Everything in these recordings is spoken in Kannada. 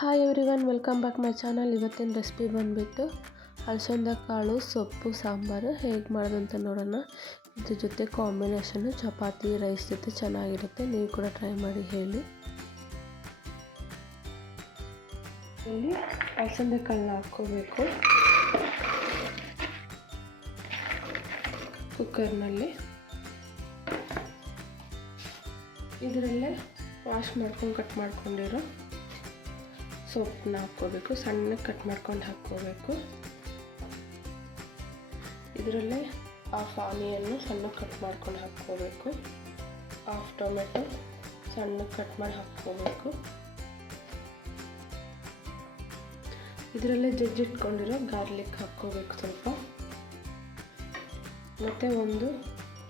Hi everyone, welcome back my channel. ಇವತ್ತಿನ ರೆಸಿಪಿ ಬಂದುಬಿಟ್ಟು ಅಲಸಂದೆ ಕಾಳು ಸೊಪ್ಪು ಸಾಂಬಾರು ಹೇಗೆ ಮಾಡೋದು ಅಂತ ನೋಡೋಣ. ಇದ್ರ ಜೊತೆ ಕಾಂಬಿನೇಷನ್ನು ಚಪಾತಿ ರೈಸ್ ಜೊತೆ ಚೆನ್ನಾಗಿರುತ್ತೆ. ನೀವು ಕೂಡ ಟ್ರೈ ಮಾಡಿ ಹೇಳಿ. ಇಲ್ಲಿ ಅಲಸಂದೆ ಕಾಳನ್ನ ಹಾಕ್ಕೋಬೇಕು ಕುಕ್ಕರ್ನಲ್ಲಿ. ಇದರಲ್ಲೇ ವಾಶ್ ಮಾಡ್ಕೊಂಡು ಕಟ್ ಮಾಡ್ಕೊಂಡಿರೋ ಸೊಪ್ಪನ್ನ ಹಾಕ್ಕೋಬೇಕು. ಸಣ್ಣಗೆ ಕಟ್ ಮಾಡ್ಕೊಂಡು ಹಾಕ್ಕೋಬೇಕು. ಇದರಲ್ಲೇ ಹಾಫ್ ಆನಿಯನ್ನು ಸಣ್ಣಗೆ ಕಟ್ ಮಾಡ್ಕೊಂಡು ಹಾಕ್ಕೋಬೇಕು. ಹಾಫ್ ಟೊಮೆಟೊ ಸಣ್ಣಗೆ ಕಟ್ ಮಾಡಿ ಹಾಕ್ಕೋಬೇಕು. ಇದರಲ್ಲೇ ಜಜ್ಜಿಟ್ಕೊಂಡಿರೋ ಗಾರ್ಲಿಕ್ ಹಾಕ್ಕೋಬೇಕು ಸ್ವಲ್ಪ. ಮತ್ತು ಒಂದು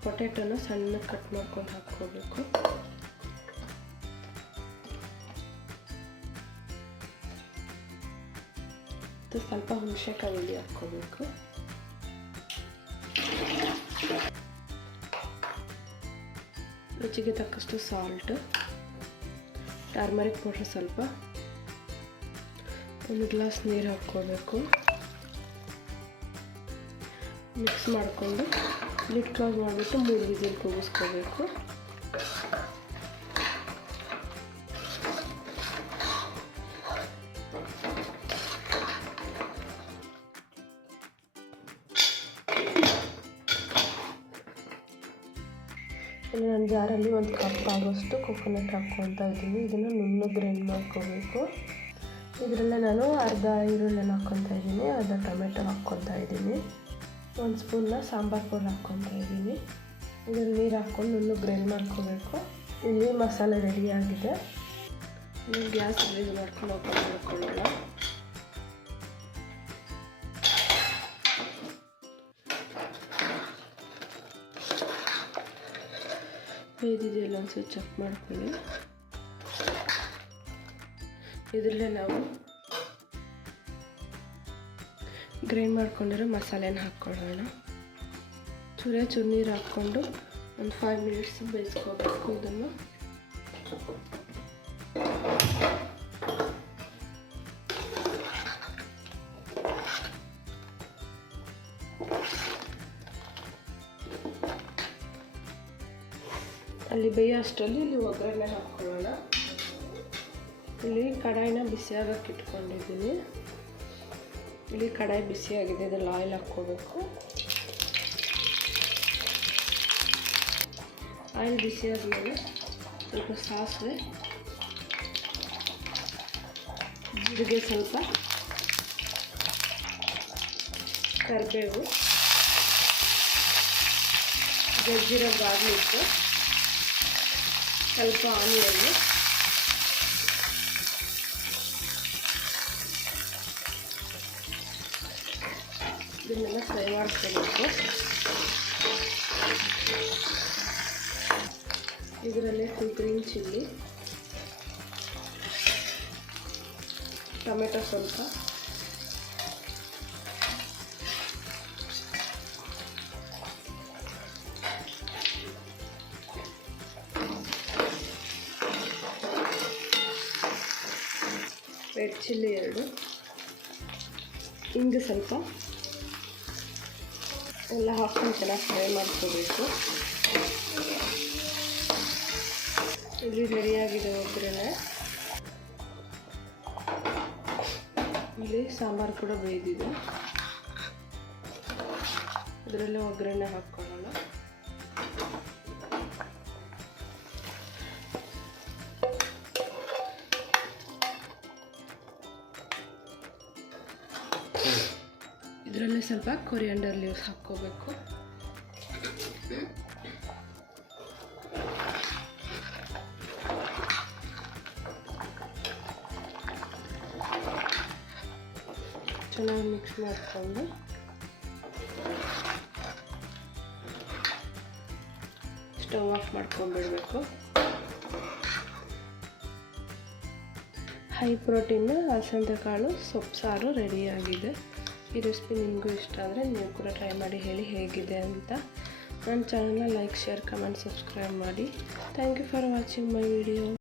ಪೊಟ್ಯಾಟೊನ ಸಣ್ಣಗೆ ಕಟ್ ಮಾಡ್ಕೊಂಡು ಹಾಕ್ಕೋಬೇಕು. ಸ್ವಲ್ಪ ಹುಣಸೆಕಾಯಿ ಹಾಕ್ಕೋಬೇಕು. ರುಚಿಗೆ ತಕ್ಕಷ್ಟು ಸಾಲ್ಟ್, ಟರ್ಮರಿಕ್ ಪೌಡರ್ ಸ್ವಲ್ಪ, ಒಂದು ಗ್ಲಾಸ್ ನೀರು ಹಾಕ್ಕೋಬೇಕು. ಮಿಕ್ಸ್ ಮಾಡಿಕೊಂಡು ಲಿಡ್ ಕ್ಲೋಸ್ ಮಾಡಿಬಿಟ್ಟು 3 ವಿಸಿಲ್ ಕೂಗಿಸ್ಕೋಬೇಕು. ನಾನು ಜಾರಲ್ಲಿ ಒಂದು ಕಪ್ ಆಗೋಷ್ಟು ಕೊಕೊನಟ್ ಹಾಕ್ಕೊತಾ ಇದ್ದೀನಿ. ಇದನ್ನು ನುಣ್ಣಗೆ ಗ್ರೈಂಡ್ ಮಾಡ್ಕೋಬೇಕು. ಇದರಲ್ಲೇ ನಾನು ಅರ್ಧ ಈರುಳ್ಳಿನ ಹಾಕ್ಕೊತಾ ಇದ್ದೀನಿ, ಅರ್ಧ ಟೊಮೆಟೊ ಹಾಕ್ಕೊತಾ ಇದ್ದೀನಿ, 1 ಸ್ಪೂನ್ನ ಸಾಂಬಾರು ಪೌಡರ್ ಹಾಕ್ಕೊತಾ ಇದ್ದೀನಿ. ಇದರಲ್ಲಿ ನೀರು ಹಾಕ್ಕೊಂಡು ನುಣ್ಣಗೆ ಗ್ರೈಂಡ್ ಮಾಡ್ಕೋಬೇಕು. ಇಲ್ಲಿ ಮಸಾಲೆ ರೆಡಿಯಾಗಿದೆ. ಗ್ಯಾಸ್ ರಿಲೀಸ್ ಮಾಡ್ಕೊಂಡು ಓಪನ್ ಮಾಡ್ಕೊಳ್ಳೋಣ. ಬೇದಿದೆಯಲ್ಲ ಒಂದ್ಸಲ ಚೆಕ್ ಮಾಡ್ಕೊಳ್ಳಿ. ಇದರಲ್ಲೇ ನಾವು ಗ್ರೈಂಡ್ ಮಾಡ್ಕೊಂಡಿರೋ ಮಸಾಲೆನ ಹಾಕ್ಕೊಳ್ಳೋಣ. ಚೂರು ನೀರು ಹಾಕ್ಕೊಂಡು ಒಂದು 5 ಮಿನಿಟ್ಸ್ ಬೇಯಿಸ್ಕೋಬೇಕು. ಇದನ್ನು ಅಲ್ಲಿ ಬೇಯೋ ಅಷ್ಟರಲ್ಲಿ ಇಲ್ಲಿ ಒಗ್ಗರಣೆ ಹಾಕ್ಕೊಳ್ಳೋಣ. ಇಲ್ಲಿ ಕಡಾಯಿನ ಬಿಸಿಯಾಗಕ್ಕೆ ಇಟ್ಕೊಂಡಿದ್ದೀನಿ. ಇಲ್ಲಿ ಕಡಾಯಿ ಬಿಸಿಯಾಗಿದೆ. ಇದರಲ್ಲಿ ಆಯಿಲ್ ಹಾಕ್ಕೋಬೇಕು. ಆಯಿಲ್ ಬಿಸಿಯಾದ್ಮೇಲೆ ಸ್ವಲ್ಪ ಸಾಸಿವೆ, ಜೀರಿಗೆ ಸ್ವಲ್ಪ, ಕರಿಬೇವು, ಜಜ್ಜಿರೋ ಗಾರ್ಲಿಕ್, ಸ್ವಲ್ಪ ಆನಿಯನ್ನು, ಇದನ್ನೆಲ್ಲ ಫ್ರೈ ಮಾಡ್ಕೋಬೇಕು. ಇದರಲ್ಲಿ 2 ಗ್ರೀನ್ ಚಿಲ್ಲಿ, ಟೊಮೆಟೊ ಸ್ವಲ್ಪ, ರೆಡ್ ಚಿಲ್ಲಿ 2, ಹಿಂಗೆ ಸ್ವಲ್ಪ ಎಲ್ಲ ಹಾಕ್ಕೊಂಡು ಚೆನ್ನಾಗಿ ಫ್ರೈ ಮಾಡ್ಕೋಬೇಕು. ಇಲ್ಲಿ ರೆಡಿಯಾಗಿದೆ ಒಗ್ಗರಣೆ. ಇಲ್ಲಿ ಸಾಂಬಾರು ಕೂಡ ಬೇಯ್ದಿದೆ. ಇದರಲ್ಲೇ ಒಗ್ಗರಣೆ ಹಾಕ್ಕೊಳ್ಳೋಣ. ಇದರಲ್ಲೇ ಸ್ವಲ್ಪ ಕೊರಿಯಾಂಡರ್ ಲೀವ್ಸ್ ಹಾಕ್ಕೋಬೇಕು. ಚೆನ್ನಾಗಿ ಮಿಕ್ಸ್ ಮಾಡಿಕೊಂಡು ಸ್ಟವ್ ಆಫ್ ಮಾಡ್ಕೊಂಡ್ಬಿಡಬೇಕು. ಹೈ ಪ್ರೋಟೀನ್ ಅಲಸಂದೆ ಕಾಳು ಸೊಪ್ಪು ಸಾರು ರೆಡಿಯಾಗಿದೆ. ಈ ರೆಸಿಪಿ ನಿಮಗೂ ಇಷ್ಟ ಆದರೆ ನೀವು ಕೂಡ ಟ್ರೈ ಮಾಡಿ ಹೇಳಿ ಹೇಗಿದೆ ಅಂತ. ನನ್ನ ಚಾನಲ್ನ ಲೈಕ್, ಶೇರ್, ಕಮೆಂಟ್, ಸಬ್ಸ್ಕ್ರೈಬ್ ಮಾಡಿ. Thank you for watching my video.